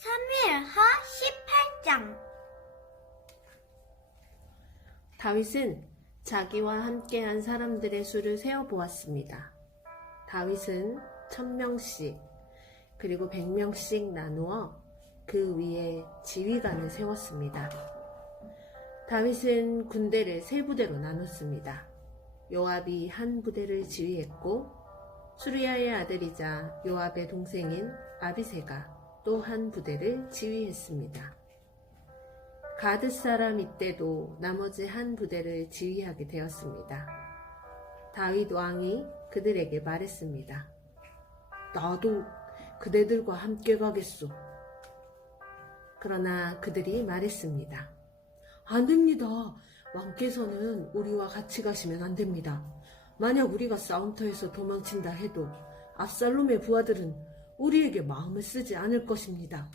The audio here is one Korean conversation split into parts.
사무엘하 18장. 다윗은 자기와 함께한 사람들의 수를 세어보았습니다. 다윗은 1000명씩 그리고 100명씩 나누어 그 위에 지휘관을 세웠습니다. 다윗은 군대를 세 부대로 나눴습니다. 요압이 한 부대를 지휘했고 수르야의 아들이자 요압의 동생인 아비새가 또 한 부대를 지휘했습니다. 가드 사람 이때도 나머지 한 부대를 지휘하게 되었습니다. 다윗 왕이 그들에게 말했습니다. 나도 그대들과 함께 가겠소. 그러나 그들이 말했습니다. 안 됩니다. 왕께서는 우리와 같이 가시면 안 됩니다. 만약 우리가 싸움터에서 도망친다 해도 압살롬의 부하들은 우리에게 마음을 쓰지 않을 것입니다.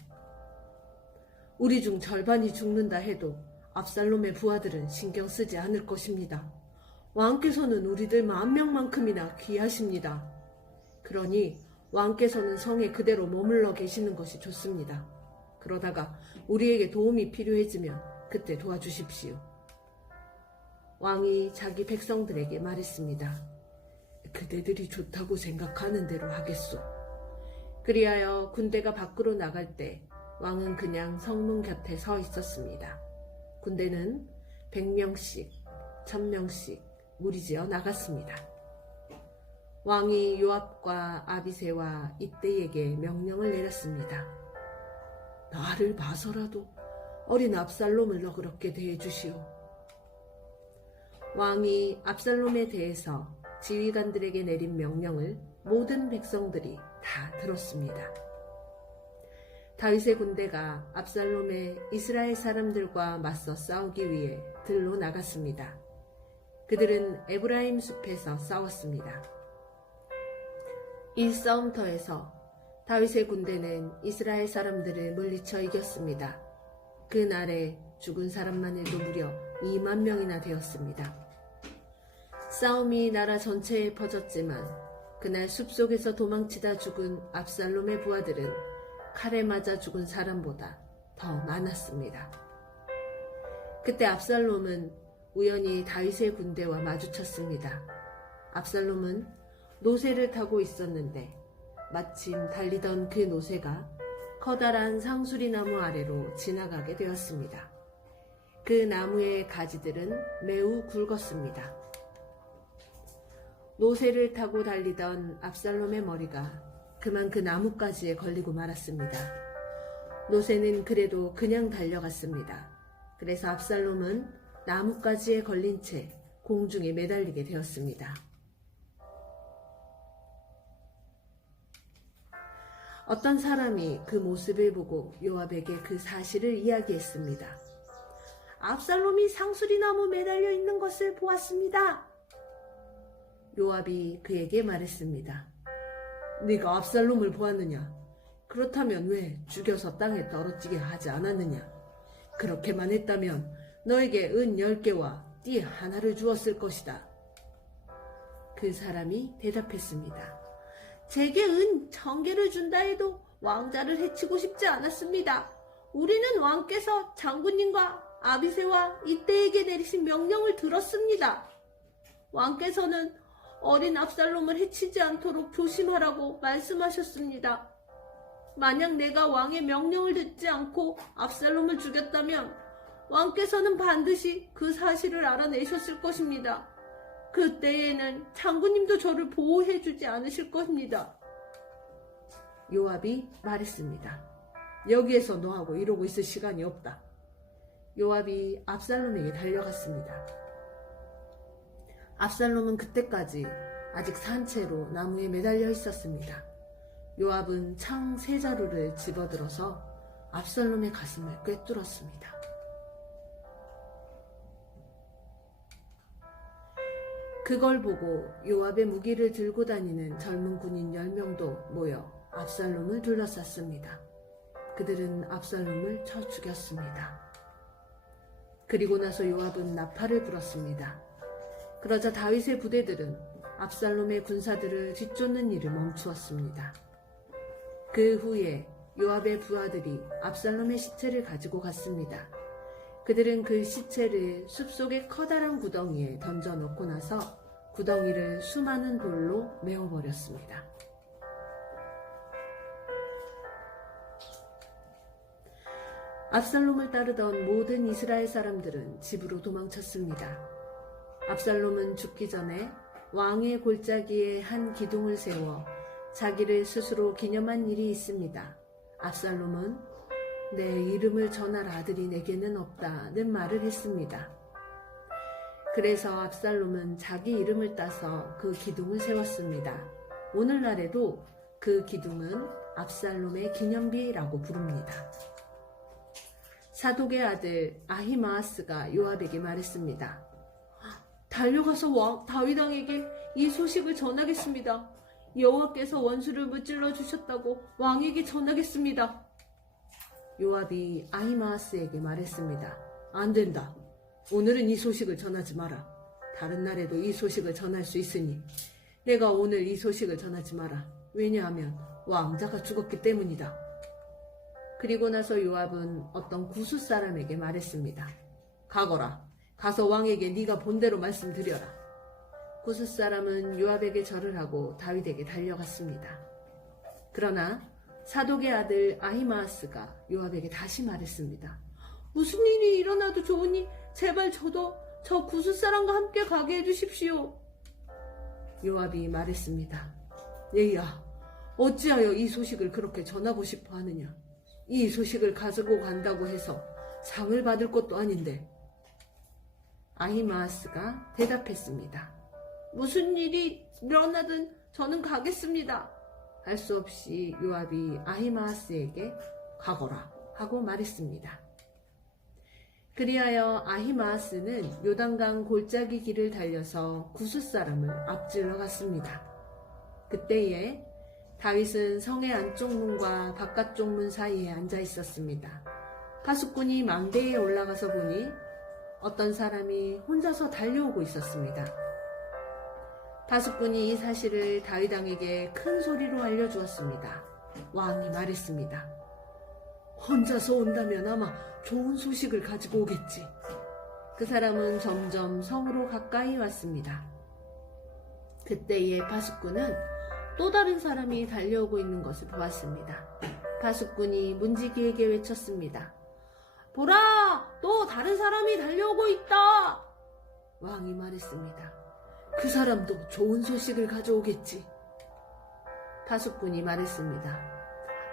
우리 중 절반이 죽는다 해도 압살롬의 부하들은 신경 쓰지 않을 것입니다. 왕께서는 우리들 10,000명만큼이나 귀하십니다. 그러니 왕께서는 성에 그대로 머물러 계시는 것이 좋습니다. 그러다가 우리에게 도움이 필요해지면 그때 도와주십시오. 왕이 자기 백성들에게 말했습니다. 그대들이 좋다고 생각하는 대로 하겠소. 그리하여 군대가 밖으로 나갈 때 왕은 그냥 성문 곁에 서 있었습니다. 군대는 100명씩, 1000명씩 무리지어 나갔습니다. 왕이 요압과 아비새와 이때에게 명령을 내렸습니다. 나를 봐서라도 어린 압살롬을 너그럽게 대해주시오. 왕이 압살롬에 대해서 지휘관들에게 내린 명령을 모든 백성들이 다 들었습니다. 다윗의 군대가 압살롬의 이스라엘 사람들과 맞서 싸우기 위해 들로 나갔습니다. 그들은 에브라임 숲에서 싸웠습니다. 이 싸움터에서 다윗의 군대는 이스라엘 사람들을 물리쳐 이겼습니다. 그날에 죽은 사람만 해도 무려 20,000명이나 되었습니다. 싸움이 나라 전체에 퍼졌지만 그날 숲속에서 도망치다 죽은 압살롬의 부하들은 칼에 맞아 죽은 사람보다 더 많았습니다. 그때 압살롬은 우연히 다윗의 군대와 마주쳤습니다. 압살롬은 노새를 타고 있었는데 마침 달리던 그 노새가 커다란 상수리 나무 아래로 지나가게 되었습니다. 그 나무의 가지들은 매우 굵었습니다. 노새를 타고 달리던 압살롬의 머리가 그만 그 나뭇가지에 걸리고 말았습니다. 노새는 그래도 그냥 달려갔습니다. 그래서 압살롬은 나뭇가지에 걸린 채 공중에 매달리게 되었습니다. 어떤 사람이 그 모습을 보고 요압에게 그 사실을 이야기했습니다. 압살롬이 상수리나무 매달려 있는 것을 보았습니다. 요압이 그에게 말했습니다. 네가 압살롬을 보았느냐? 그렇다면 왜 죽여서 땅에 떨어지게 하지 않았느냐? 그렇게만 했다면 너에게 은 10개와 띠 하나를 주었을 것이다. 그 사람이 대답했습니다. 제게 은 1000개를 준다 해도 왕자를 해치고 싶지 않았습니다. 우리는 왕께서 장군님과 아비새와 이때에게 내리신 명령을 들었습니다. 왕께서는 어린 압살롬을 해치지 않도록 조심하라고 말씀하셨습니다. 만약 내가 왕의 명령을 듣지 않고 압살롬을 죽였다면 왕께서는 반드시 그 사실을 알아내셨을 것입니다. 그때에는 장군님도 저를 보호해주지 않으실 것입니다. 요압이 말했습니다. 여기에서 너하고 이러고 있을 시간이 없다. 요압이 압살롬에게 달려갔습니다. 압살롬은 그때까지 아직 산채로 나무에 매달려 있었습니다. 요압은 창 3자루를 집어들어서 압살롬의 가슴을 꿰뚫었습니다. 그걸 보고 요압의 무기를 들고 다니는 젊은 군인 10명도 모여 압살롬을 둘러쌌습니다. 그들은 압살롬을 쳐 죽였습니다. 그리고 나서 요압은 나팔을 불었습니다. 그러자 다윗의 부대들은 압살롬의 군사들을 뒤쫓는 일을 멈추었습니다. 그 후에 요압의 부하들이 압살롬의 시체를 가지고 갔습니다. 그들은 그 시체를 숲속의 커다란 구덩이에 던져놓고 나서 구덩이를 수많은 돌로 메워버렸습니다. 압살롬을 따르던 모든 이스라엘 사람들은 집으로 도망쳤습니다. 압살롬은 죽기 전에 왕의 골짜기에 한 기둥을 세워 자기를 스스로 기념한 일이 있습니다. 압살롬은 내 이름을 전할 아들이 내게는 없다는 말을 했습니다. 그래서 압살롬은 자기 이름을 따서 그 기둥을 세웠습니다. 오늘날에도 그 기둥은 압살롬의 기념비라고 부릅니다. 사독의 아들 아히마아스가 요압에게 말했습니다. 달려가서 왕 다윗 왕에게 이 소식을 전하겠습니다. 여호와께서 원수를 무찔러 주셨다고 왕에게 전하겠습니다. 요압이 아히마아스에게 말했습니다. 안 된다. 오늘은 이 소식을 전하지 마라. 다른 날에도 이 소식을 전할 수 있으니 내가 오늘 이 소식을 전하지 마라. 왜냐하면 왕자가 죽었기 때문이다. 그리고 나서 요압은 어떤 구스 사람에게 말했습니다. 가거라. 가서 왕에게 네가 본대로 말씀드려라. 구스 사람은 요압에게 절을 하고 다윗에게 달려갔습니다. 그러나 사독의 아들 아히마아스가 요압에게 다시 말했습니다. 무슨 일이 일어나도 좋으니 제발 저도 저 구스 사람과 함께 가게 해주십시오. 요압이 말했습니다. 얘야, 어찌하여 이 소식을 그렇게 전하고 싶어 하느냐? 이 소식을 가지고 간다고 해서 상을 받을 것도 아닌데. 아히마아스가 대답했습니다. 무슨 일이 일어나든 저는 가겠습니다. 할 수 없이 요압이 아히마아스에게 가거라 하고 말했습니다. 그리하여 아히마아스는 요단강 골짜기 길을 달려서 구스 사람을 앞질러 갔습니다. 그때에 다윗은 성의 안쪽 문과 바깥쪽 문 사이에 앉아 있었습니다. 파수꾼이 망대에 올라가서 보니 어떤 사람이 혼자서 달려오고 있었습니다. 파수꾼이 이 사실을 다윗 왕에게 큰 소리로 알려주었습니다. 왕이 말했습니다. 혼자서 온다면 아마 좋은 소식을 가지고 오겠지. 그 사람은 점점 성으로 가까이 왔습니다. 그때의 파수꾼은 또 다른 사람이 달려오고 있는 것을 보았습니다. 파수꾼이 문지기에게 외쳤습니다. 보라! 또 다른 사람이 달려오고 있다! 왕이 말했습니다. 그 사람도 좋은 소식을 가져오겠지. 파수꾼이 말했습니다.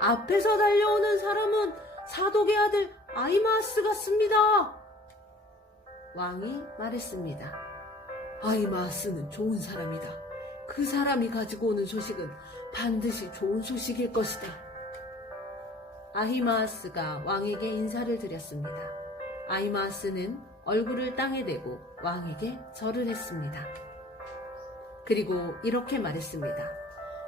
앞에서 달려오는 사람은 사독의 아들 아히마아스 같습니다. 왕이 말했습니다. 아히마아스는 좋은 사람이다. 그 사람이 가지고 오는 소식은 반드시 좋은 소식일 것이다. 아히마아스가 왕에게 인사를 드렸습니다. 아히마아스는 얼굴을 땅에 대고 왕에게 절을 했습니다. 그리고 이렇게 말했습니다.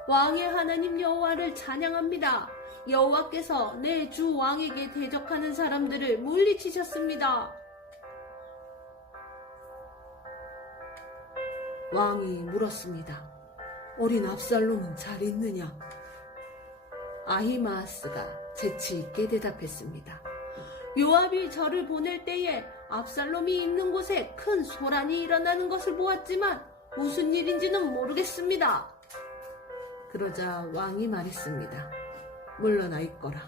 왕의 하나님 여호와를 찬양합니다. 여호와께서 내 주 왕에게 대적하는 사람들을 물리치셨습니다. 왕이 물었습니다. 어린 압살롬은 잘 있느냐? 아히마아스가 재치 있게 대답했습니다. 요압이 저를 보낼 때에 압살롬이 있는 곳에 큰 소란이 일어나는 것을 보았지만 무슨 일인지는 모르겠습니다. 그러자 왕이 말했습니다. 물러나 있거라.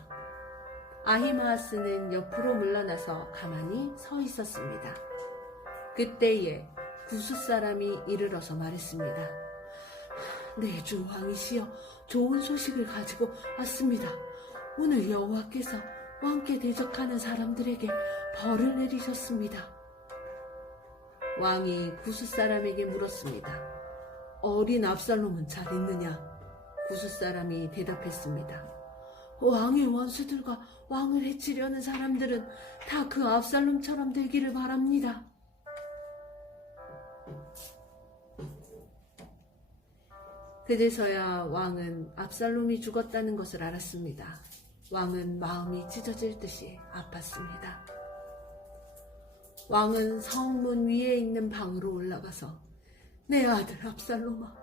아히마아스는 옆으로 물러나서 가만히 서 있었습니다. 그때에 구스 사람이 이르러서 말했습니다. 내 주 왕이시여, 좋은 소식을 가지고 왔습니다. 오늘 여호와께서 왕께 대적하는 사람들에게 벌을 내리셨습니다. 왕이 구스 사람에게 물었습니다. 어린 압살롬은 잘 있느냐? 구스 사람이 대답했습니다. 왕의 원수들과 왕을 해치려는 사람들은 다 그 압살롬처럼 되기를 바랍니다. 그제서야 왕은 압살롬이 죽었다는 것을 알았습니다. 왕은 마음이 찢어질 듯이 아팠습니다. 왕은 성문 위에 있는 방으로 올라가서 내 아들 압살롬아,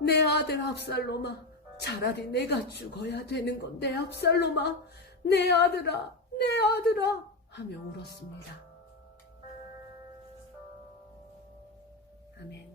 내 아들 압살롬아, 차라리 내가 죽어야 되는 건데 압살롬아, 내 아들아, 내 아들아 하며 울었습니다. 아멘.